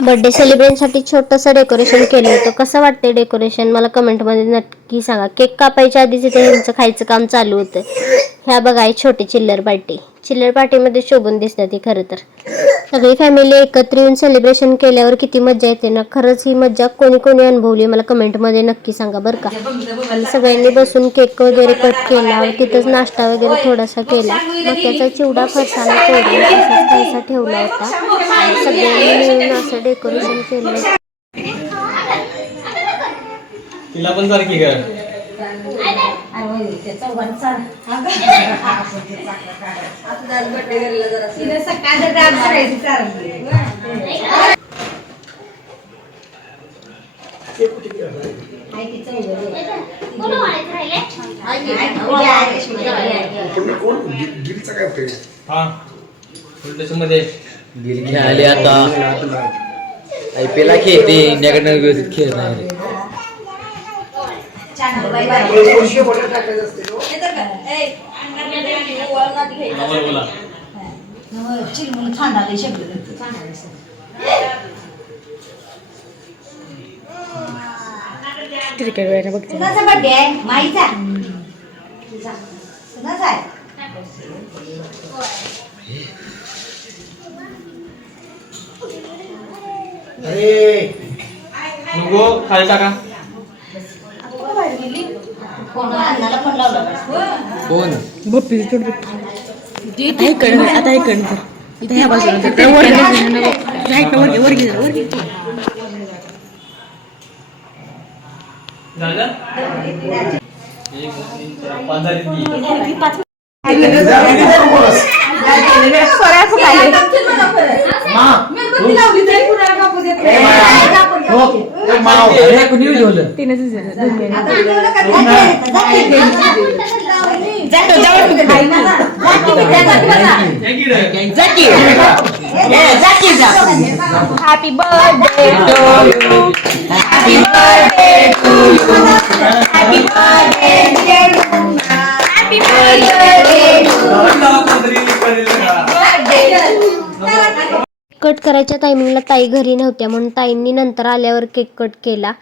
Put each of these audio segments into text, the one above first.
Birthday सेलिब्रेशनसाठी छोटंसं decoration केलं होतं. कसं वाटतंय डेकोरेशन मला कमेंटमध्ये नक्की सांगा. केक कापायच्या आधीच इथे ह्यांचं खायचं काम चालू होतं. ह्या बघा ही छोटी चिल्लर पार्टीमध्ये शोभून दिसतात ती. खरं तर सगळी फॅमिली एकत्र येऊन सेलिब्रेशन केल्यावर किती मजा येते ना. खरंच ही मजा कोणी कोणी अनुभवली मला कमेंटमध्ये नक्की सांगा बरं का. आणि सगळ्यांनी बसून केक वगैरे कट केला, तिथंच नाश्ता वगैरे थोडासा केला. मक्याचा चिवडा फरसाणा तोडून तसाच खायचा ठेवला होता. सगळ्यांनी मिळून असं डेकोरेशन केलं. तिला पण सारखी कर. गिल खेळाले आता IPL खेळते इंडियाकडनं व्यवस्थित खेळ नाही. क्रिकेट वगैरे बघते. खाली टाका. कोण आता इथे ह्या बाजूला Happy birthday to you. Happy birthday to you. Happy birthday dear Luna. Happy birthday to you. Cut करायच्या टायमिंगला ताई घरी नव्हत्या म्हणून ताईंनी नंतर आल्यावर केक कट केला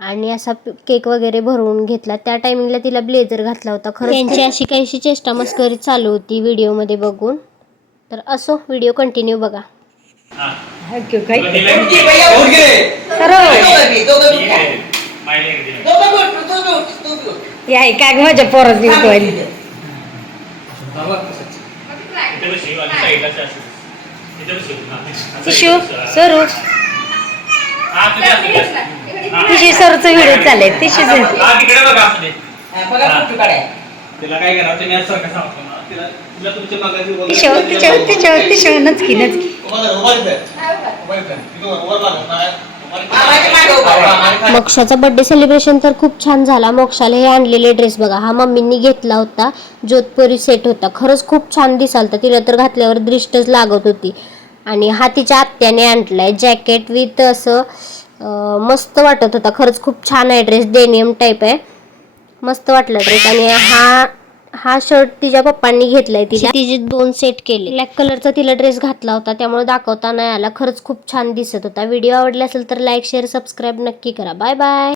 आणि असा केक वगैरे भरवून घेतला. त्या टायमिंगला तिला ब्लेझर घातला होता. खरं त्यांची अशी काहीशी चेष्टा मस्करी चालू होती व्हिडिओमध्ये बघून. तर असो व्हिडिओ कंटिन्यू बघा. काय माझ्या पोरात तिशू सरू तिशी सरूचा व्हिडिओ चालेल. तिशी नचकी नचकी. मोक्षाचा बर्थडे सेलिब्रेशन तर खूप छान झाला. मोक्षाला हे आणलेले ड्रेस बघा हा मम्मींनी घेतला होता. जोधपुरी सेट होता. खरंच खूप छान दिसालता. तिला तर घातल्यावर दृष्टच लागत होती. आणि हा तिच्या आत्याने आणलाय जॅकेट विथ असं मस्त वाटत होता. खरंच खूप छान आहे ड्रेस. डेनियम टाईप आहे. मस्त वाटला ड्रेस. आणि हा शर्ट तिच्या पप्पांनी घेतलाय. तिचे 2 सेट केले. ब्लॅक कलरचा तिला ड्रेस घातला होता त्यामुळे दाखवता नाही आला. खरंच खूप छान दिसत होता. व्हिडिओ आवडला असेल तर लाईक शेअर सबस्क्राईब नक्की करा. Bye bye.